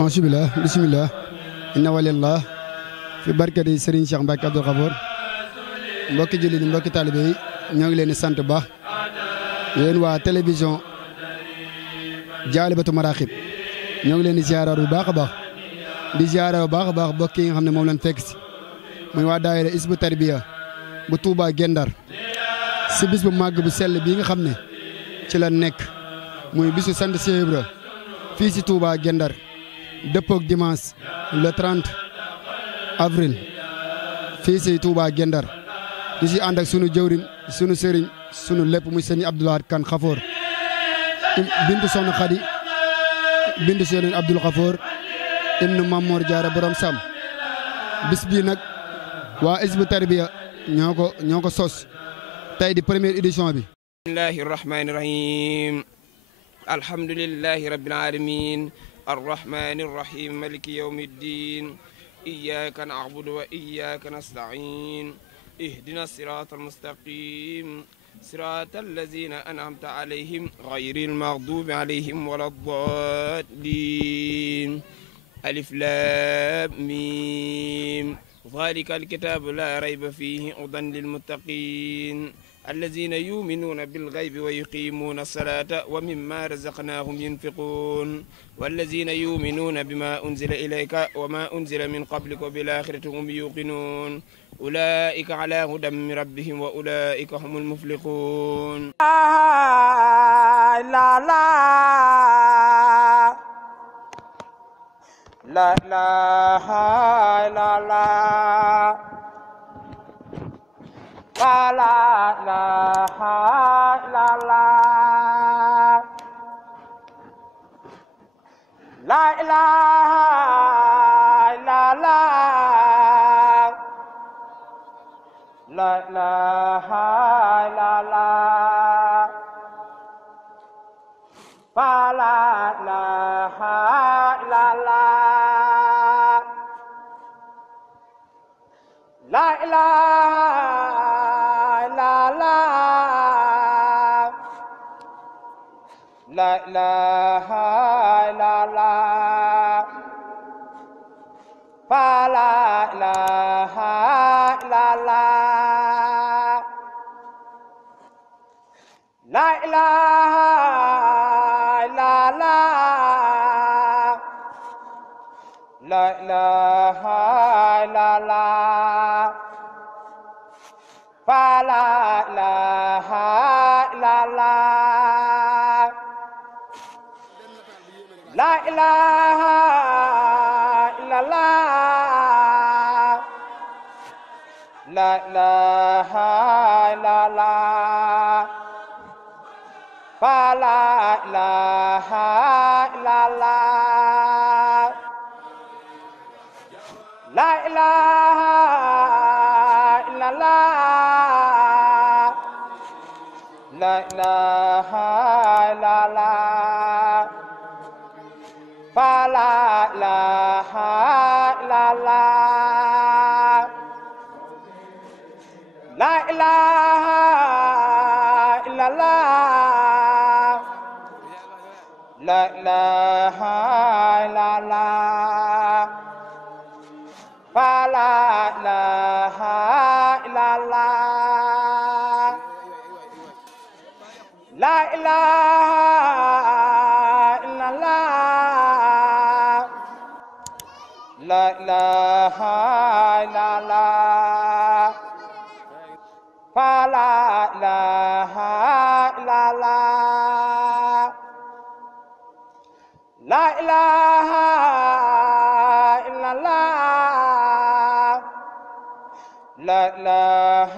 Ansibillah bismillah inna walillah fi barkati Serigne Cheikh Mbacke Abdoul Khafour mbokki jullit mbokki talibé yi ñoo ngi leen di sant baax yéen waa télévision Jaalibatu Maraaxib ñoo ngi leen di ziarar bu baax a baax di ziarar bu baax a baax mbokk yi nga xam ne moom lañ fekk si muy waa daayira Hizbut Tarbiya bu Touba Gendar si bis bu màgg bu sell bii nga xam ne ci la nekk muy bisu sant Cheikh Ibra fii si Touba Gendar dëppook dimanche le 30 avril fii si Touba Gendar ñu si ànd ak sunu jëwrin sunu sëriñ sunu lépp muy sëñ Abdoul Ahad Kane Khafour bintu Soxna Khady bintu sëriñ Abdoul Khafour ibnu Mamour Diarra borom Sam bis bii nag waa Hizbut Tarbiya ñoo ko sos tey di première édition bi. bismillahi rahmani rahim alhamdulillahi rabbil alamin arrahmani rahim maliki yawmi ddin iyyaka na'budu wa iyyaka nasta'in ihdina sirata almustaqim sirata allazina an'amta alayhim ghayril maghdubi alayhim waladdallin alif lam mim ذلك الكتاب لا ريب فيه هدى للمتقين الذين يؤمنون بالغيب ويقيمون الصلاة ومما رزقناهم ينفقون والذين يؤمنون بما أنزل إليك وما أنزل من قبلك وبالآخرة هم يوقنون أولئك على هدى من ربهم وأولئك هم المفلحون. لا إله إلا الله لا إله إلا الله لا إله إلا الله لا إله إلا الله لا إله إلا الله لا إله إلا الله لا إله إلا الله فلا إله إلا الله لا إله إلا الله لا إله إلا الله فلا إله إلا الله لا إله إلا الله لا إله إلا الله فلا إله إلا الله لا إله إلا الله لا إله إلا الله فلا إله إلا الله لا إله إلا الله لا إله إلا الله فلا إله إلا الله لا إله إلا الله لا إله إلا الله فلا إله إلا الله لا إله إلا الله لا إله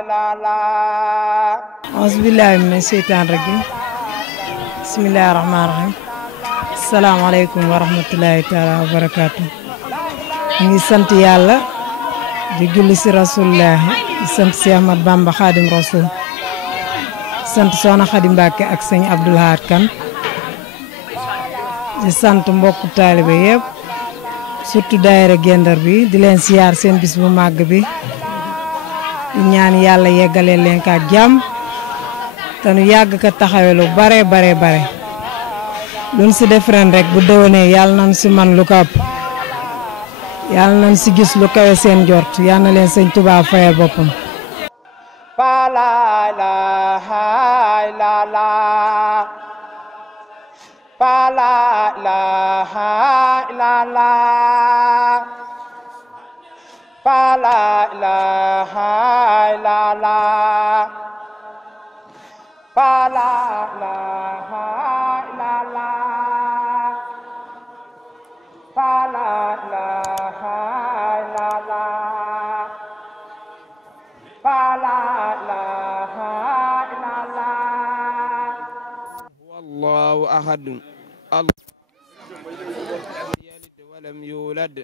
إلا الله أعوذ بالله من الشيطان الرجيم بسم الله الرحمن الرحيم السلام عليكم ورحمة الله تعالى وبركاته ني سانت يالا دي جولي سي رسول الله دي سانت سي احمد بامبا خادم رسول سانت سونا خادم مباكي اك سيغ عبد الهاد كان di sant mbokk taalibe yëpp surtout daayira Gendar bi di leen siyaar seen bis bu màgg bi di ñaan yàlla yeggale leen ka jàmm te nu yàgg ka taxawe lu bare luñ si def ren rek bu déwénee yàlla nañ si man lu ko ëpp yàlla nañ si gis lu kawe seen jort yàlla na leen sëñ Tuubaa fayal boppam. Fa la ilaha illallah fa la ilaha illallah fa la ilaha illallah fa la ilaha illallah fa la ilaha illallah fa la ilaha illallah wallahu ahad Allah lam yalid walam yulad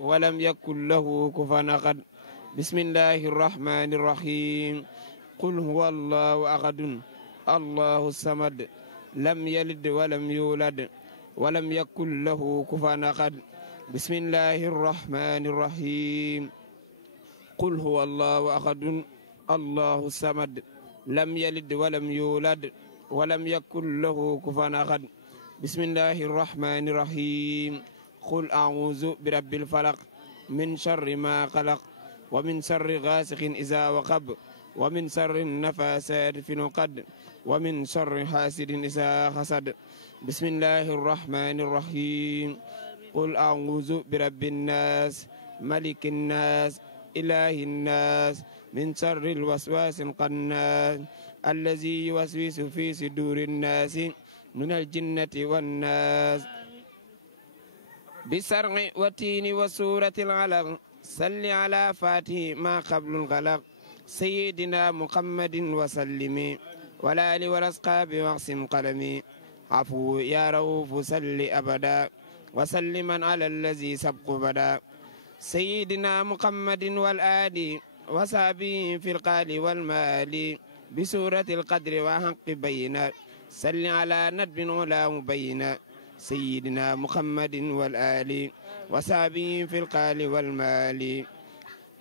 walam yakun lahu kufuwan ahad bismillahir rahmanir rahim qul huwallahu ahad Allahu samad lam yalid walam yulad walam yakun lahu kufuwan ahad bismillahir rahmanir rahim qul huwallahu ahad Allahu samad lam yalid walam yulad walam yakun lahu kufuwan ahad bismillahir rahmanir rahim qul a'udzu birabbil falaq min sharri ma khalaq wa min sharri ghasiqin idha waqab wa min sharri nafasati fil 'uqad wa min sharri hasidin idha hasad bismillahir rahmanir rahim qul a'udzu birabbin nas malikin nas ilahin nas min sharril waswasil khannas الذي يوسوس في صدور الناس من الجنة والناس بسرع وتين وسورة العلق صل على فاتح ما قبل الغلق سيدنا محمد وسلم والآل والأصحاب واقسم قلمي عفو يا رؤوف صل أبدا وسلما على الذي سبق بدا سيدنا محمد والآل وصحبه في القال والمال بسورة القدر وحق بينا صل على ندب ولا مبينا سيدنا محمد والآل وصحبه في القال والمال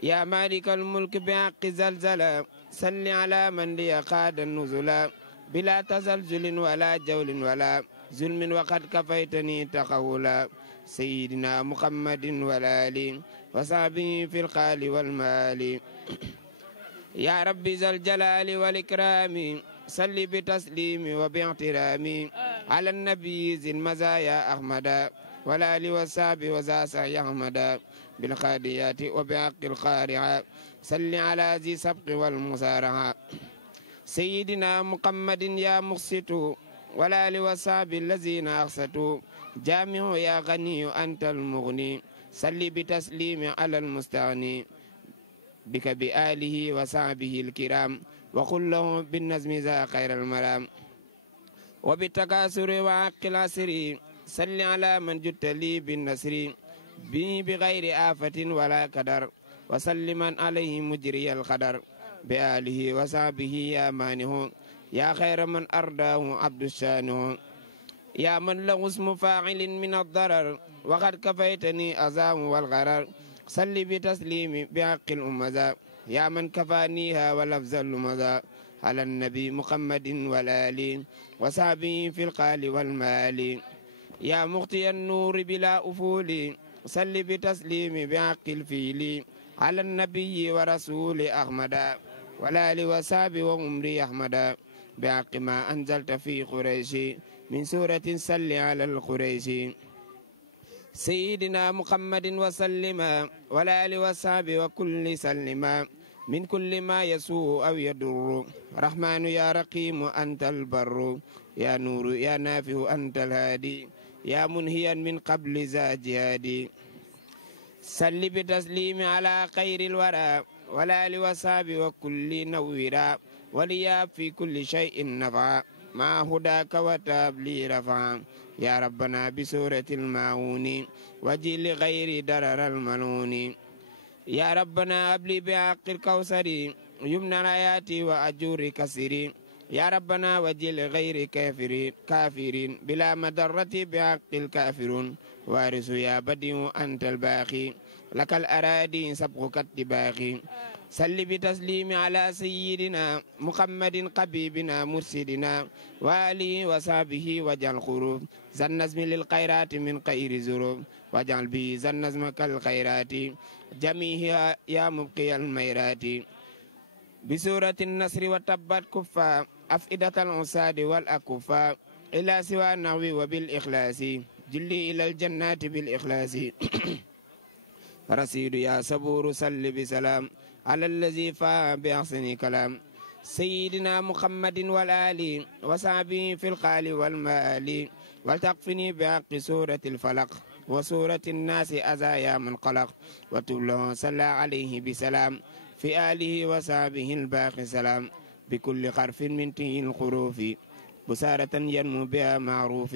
يا مالك الملك بحق زلزلا صل على من لي قاد النزلا بلا تزلزل ولا جول ولا ظلم وقد كفيتني تقولا سيدنا محمد والآل وصحبه في القال والمال يا ربي ذا الجلال والإكرام صل بتسليم وباحترام على النبي ذي المزايا أحمد والآل والصحب وذا سعي أحمد بالخاديات وبحق القارعة صل على ذي سبق والمسارعة سيدنا محمد يا مقسط والآل والصحب الذين أقسطوا جامع يا غني أنت المغني صل بتسليم على المستغني بك بآله وصحبه الكرام وقل له بالنزم ذا خير المرام وبالتكاثر وحق العسر صل على من جدت لي بالنصر به بغير آفة ولا قدر وسلما عليه مجري القدر بآله وصحبه يا مانه يا خير من أرداه عبد الشانه يا من له اسم فاعل من الضرر وقد كفيتني أذاه والغرر صل بتسليم بحق الأمزا يا من كفانيها ولفظ اللمزا على النبي محمد والآل وصحبه في القال والمال يا مغتي النور بلا أفول صل بتسليم بحق الفيل على النبي ورسول أحمد والآل وصحبه وعمري أحمد بحق ما أنزلت في قريش من سورة صل على القريش سيدنا محمد وسلم والآل وصحبه وكل سلم من كل ما يسوء أو يضر رحمن يا رقيم أنت البر يا نور يا نافع أنت الهادي يا منهيا من قبل ذا جهادي صل بتسليم على خير الورى والآل وصحبه وكل نورا وليا في كل شيء نفع ما هداك وتاب لي رفعا يا ربنا بسورة المعون وجل غير درر المنون يا ربنا أبلي بحق الكوثر يمنى آياتي وأجور كسري يا ربنا وجل غير كافرين بلا مضرة بحق الكافرون وارث يا بديع أنت الباقي لك الأراضي سبقك التباقي سل بتسليم على سيدنا محمد قبيبنا مرشدنا وآله وصحبه واجعل خروف ذا النظم للخيرات من خير زروب واجعل به ذا النظم كالخيرات جميعها يا مبقي الميرات بسورة النصر وتبت كفا أفئدة العساد والأكفا إلى سوى النحو وبالإخلاص جلي إلى الجنات بالإخلاص رسيد يا صبور صل بسلام على الذي فاء بأحسن كلام سيدنا محمد والآل وصحبه في القال والمآل ولتقفني بحق سورة الفلق وسورة الناس أزايا من قلق وتبله صلى عليه بسلام في آله وصحبه الباقي سلام بكل حرف من تي الحروف بسارة ينمو بها معروف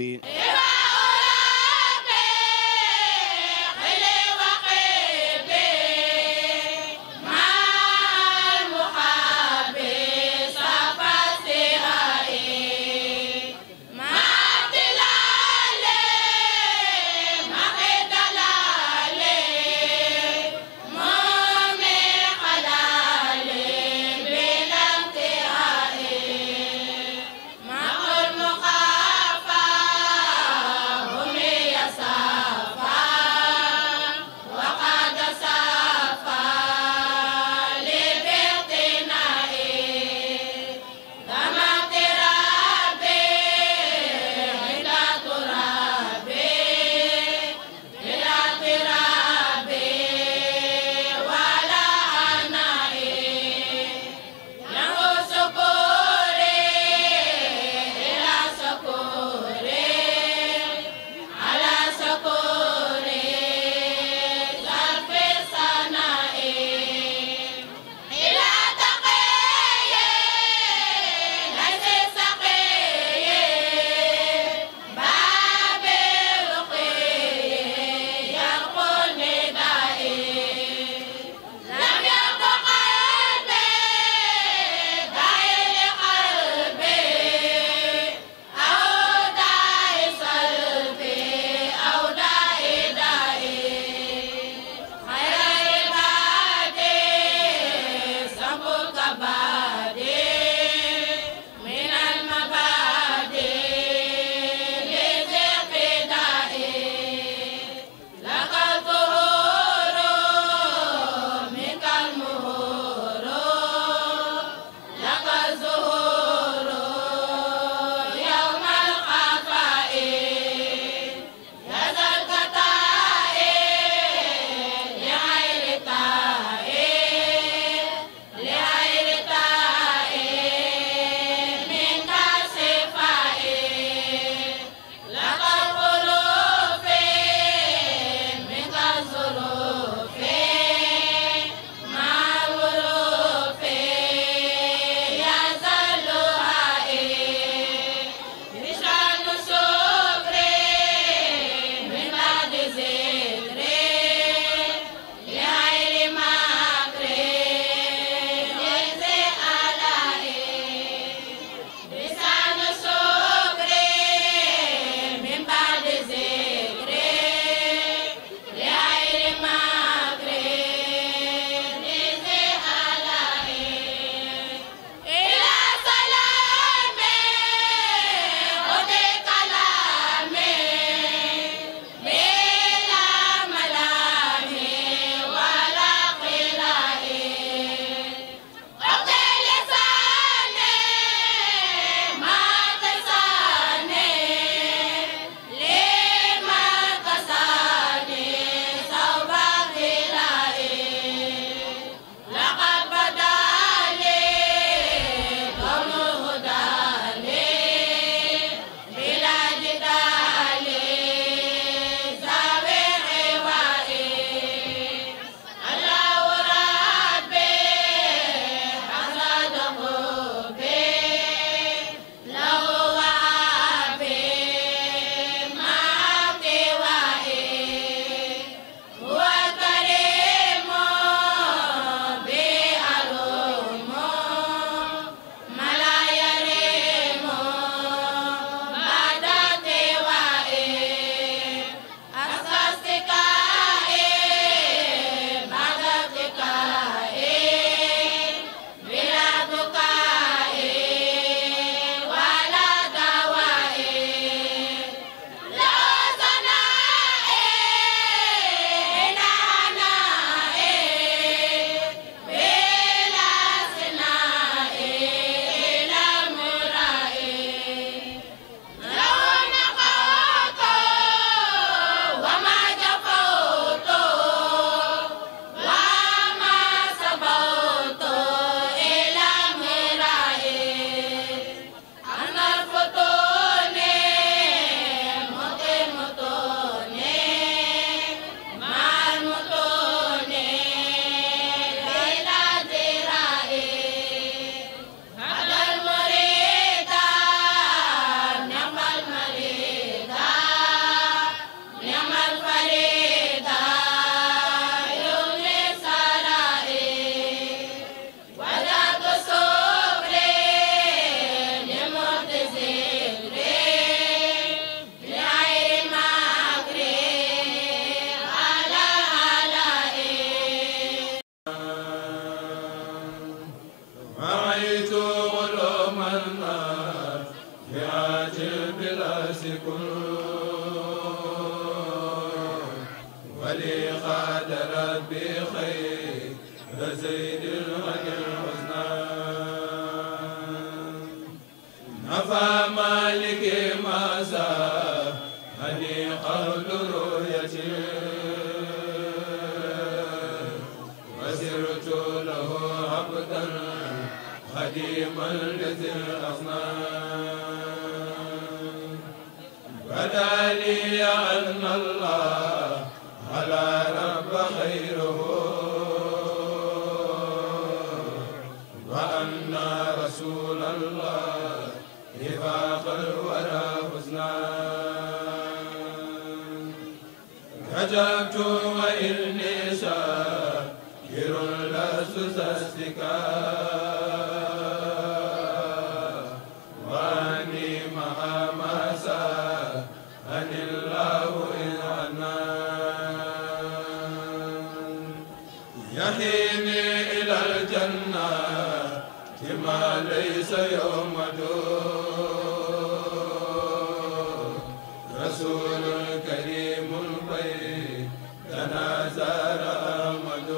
ولي خاد ربي خير زيد الغني الحسنى نفى مالك ما ساب هني قول رؤيتي وسرت له عبدا خديما لذي الأصنام بدا لي أن الله على رب خيره وأن رسول الله فاق الورى حسنا رجعت وإني شاكر لست استكاء وأني مع ما سأل الله إن عنا يهيني إلى الجنة ما ليس يوم دون رسول كريم البيت تنازل أحمد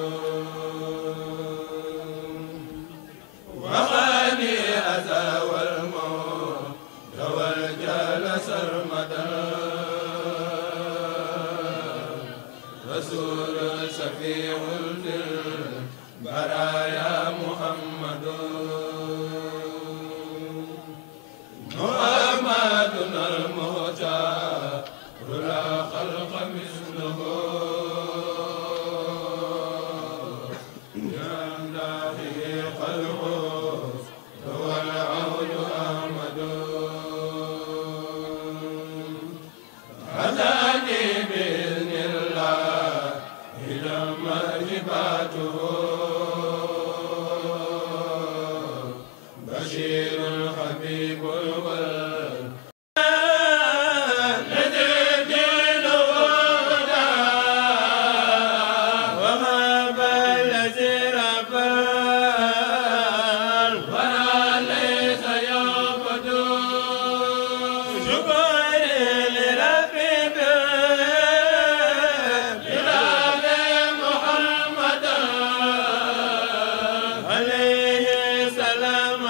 وغني أذى والموت والجلس المدى رسول شفيع البرايا محمد محمدنا المختار لا خلق مثله يمدحه خلقه هو العود أحمد هداني بإذن الله إلى مجباته بشير الحبيب الولد الذي دينه هدى وهب الذي ربى ولا ليس يعبد شكر لربي بلال محمد عليه سلام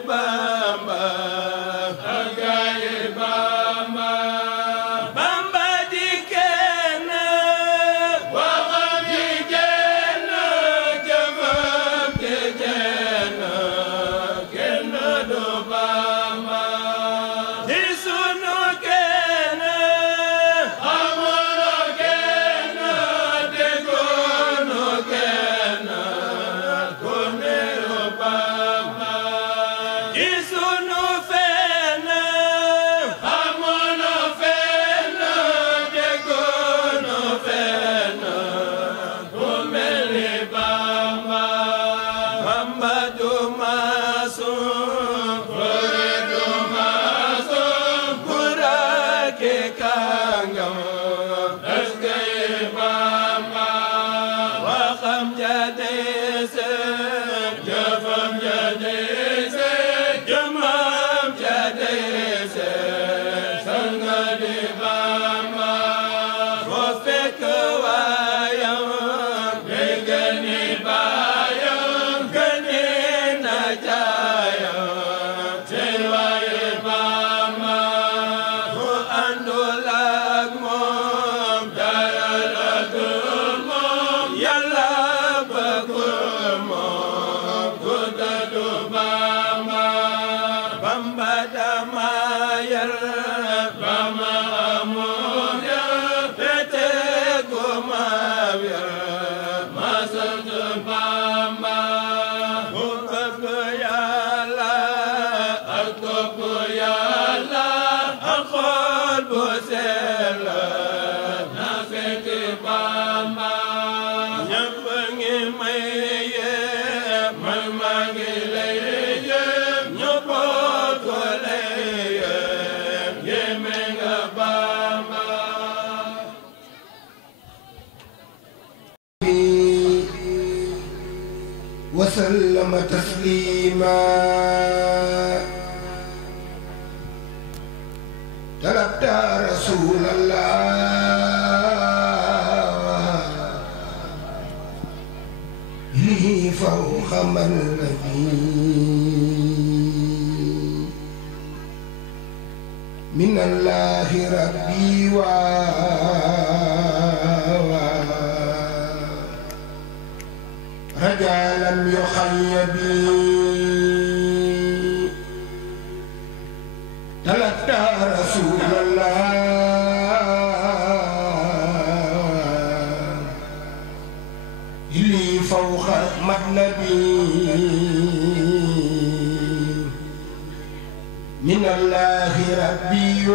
Bamba وسلم تسليما طلبت رسول الله لي فوق من من الله ربي رجا لم يخيب تلقى رسول الله اللي فوق مطلبي من الله ربي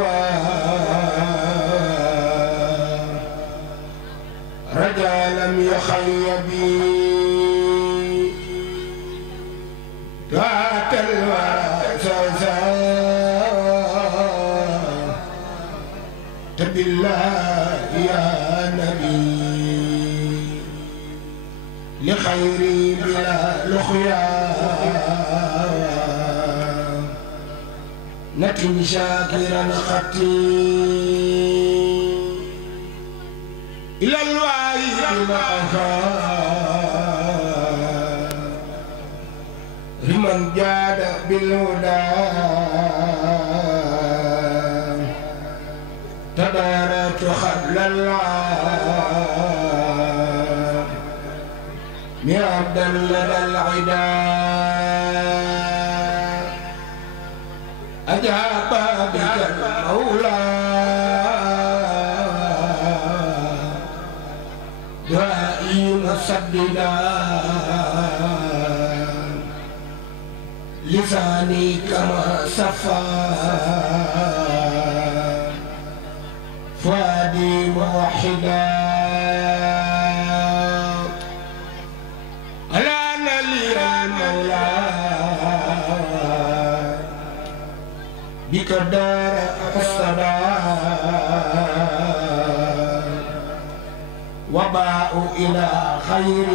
رجا لم يخيب دعاة الورى بالله يا نبي لخيري بلا لخيا نتن شاكرا خطي إلى الوعي معها لمن جاد بالهدى تبارك خل العام عبدا لدى العدا أجاب بك المولى دعائي مسددا لساني كما صفا فؤادي موحدا ألان لي المولى بك دار الصلاة وباء إلى خير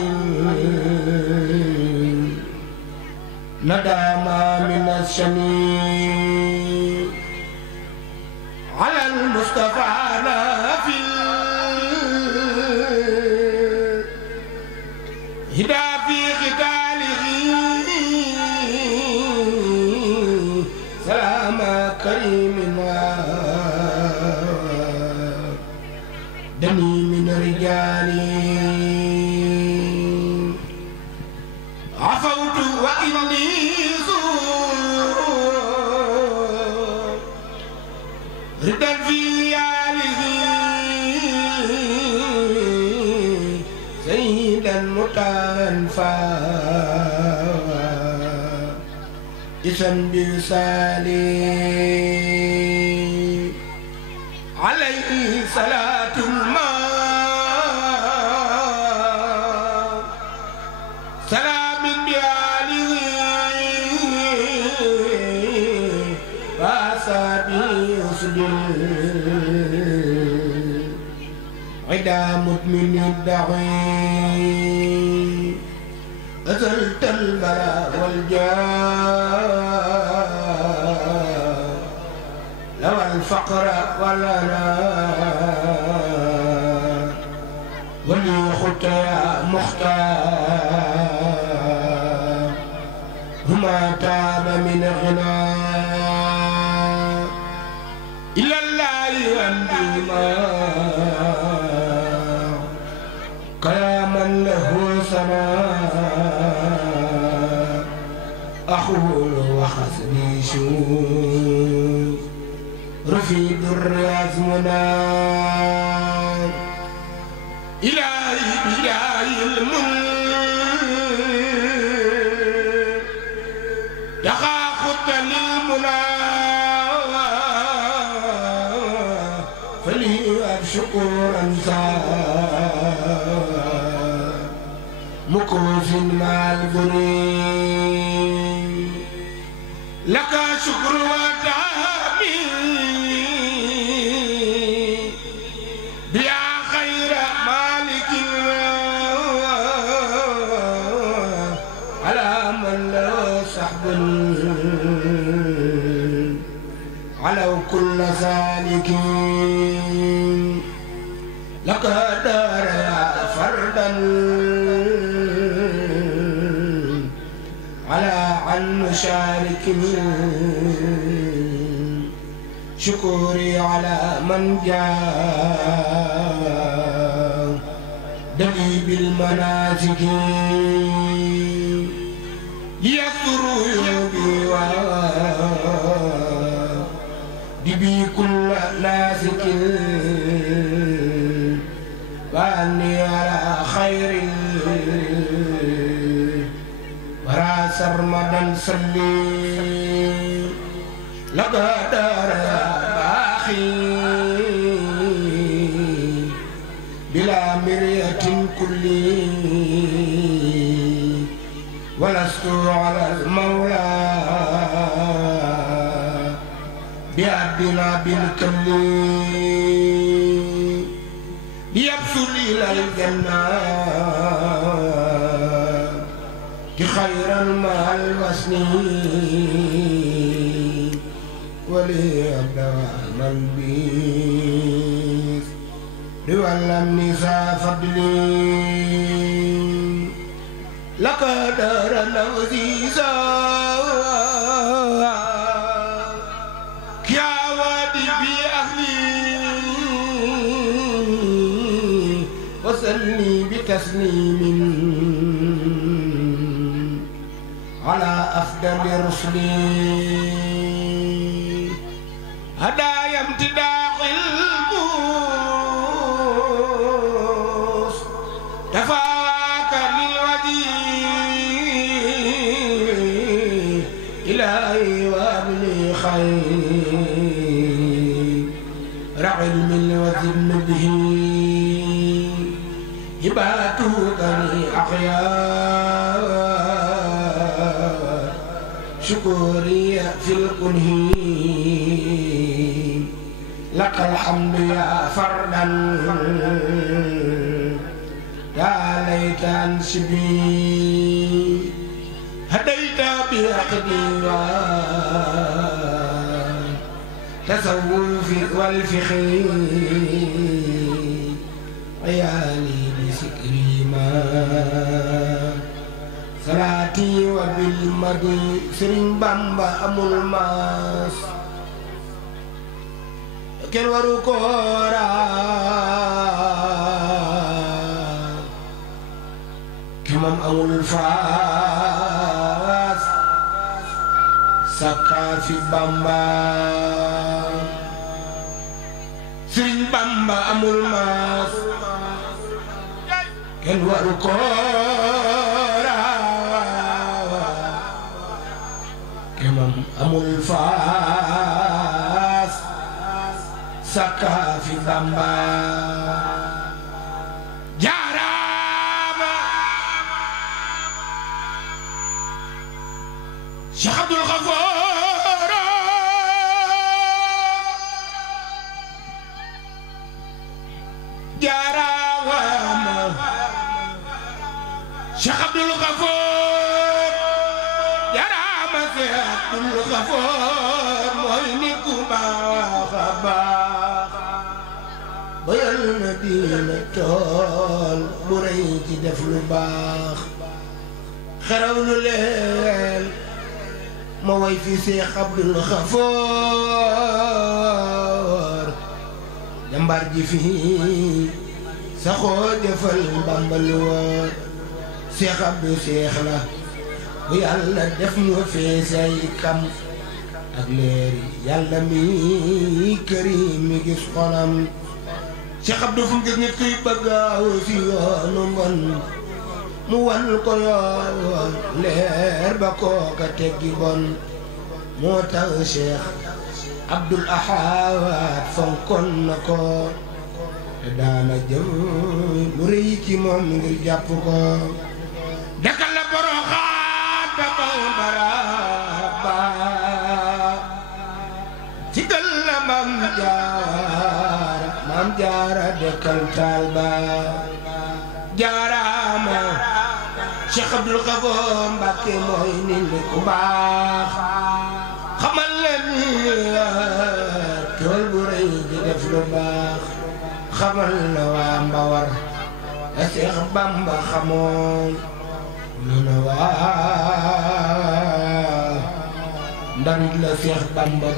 ندام من الشميل على المصطفى نافل هدى في قتاله سلام كريم دني من رجالي عفوت وإني ردا في آله سيدا متنفا إذن بوصالي عليه صلاة الماء سلام بآله وأصحابه عدا مدمن الدعي أزلت البلاء والجاه لو الفقر والأنام ولي خط يا مختار هما تاب من غنى إلى الله عندي ما كلاما له سماء أقول وحسبي شوف رفيد الرياض منى إلهي بجاه الملك دقا خط للمنى فلي شكرا مكوف مع البري لك شكر وتعمي بيا خير مالك ناسكين لك دار فردا على عن مشارك شكوري على من جاء دلي بالمناسك يسر يبي دبي كل ناسك وأني على خير ورا سرمدا صلي لقد باخي بلا مرية كل ولست على المولى بأبنا بالكل ليبسل إلى الجنة خيرا مع الوسن وليبدأ من بيس روى النساء فضلي لقد رأى وزيزا كيا وادي بأهلي وسلني بتسليم على أفضل رسلي هدايا امتداح الموس تفاك للودي إلهي وابني خير رعلم وزن به هباتوكني أخيار شكوري في الكنه لك الحمد يا فردا يا ليت انسبي هديت بعقدي تصوف والفخر عيالي بسكري ما صلاتي وبالمدي سرين بامبا أمول ماس كن ورو كورا كمام أمول فاس سكا في بامبا سرين بامبا أمول ماس كن ورو كورا amul faas saka fi Bamba jaaraama Cheikh Abdoul Khafour jaaraama Cheikh Abdoul Khafour jaaraama Cheikh Abdoul Khafour mooy nit ku baax a baax bayal na diina tool bu rëy ci def lu baax xeraw lu leen ma way fi Cheikh Abdoul Khafour jàmbaar ji fii saxoo jëfal Bamba lu wóor Cheikh Abdou Cheikh la bu yàlla def ñu fees ay kam ak leeri yàlla mi kërim mi gis xolam Cheikh Abdou fu mu gis nit kuy bëggaaw si yoonu mbon mu wan ko yoon leer ba kooka teggi bon moo tax Cheikh Abdoul Ahad fonkoon na ko te daana jëm lu rëy ci moom ngir jàpp ko dakal la Porokhane ba baw baraba ci gal la Maam Jaara dekkal taal ba jaaraama Cheikh Abdoul Khafour Mbacké mooy nit ku baax xamal leen tool bu rëy lu baax xamal na waa Mbawar a Seex Bamba xamoon lu na waa Ndar la Seex Bamba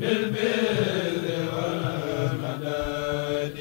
بالبر والمداد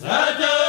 Zata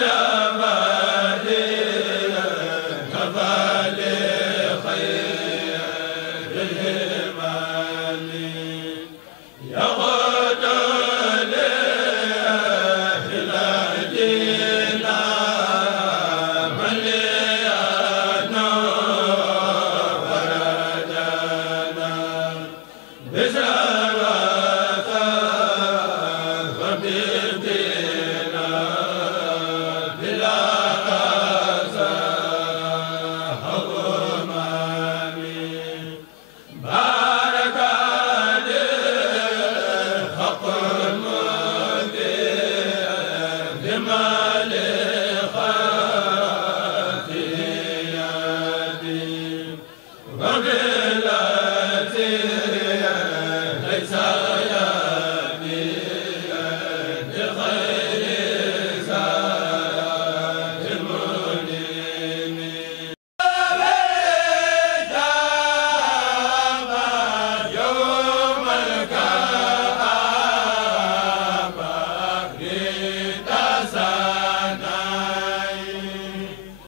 lam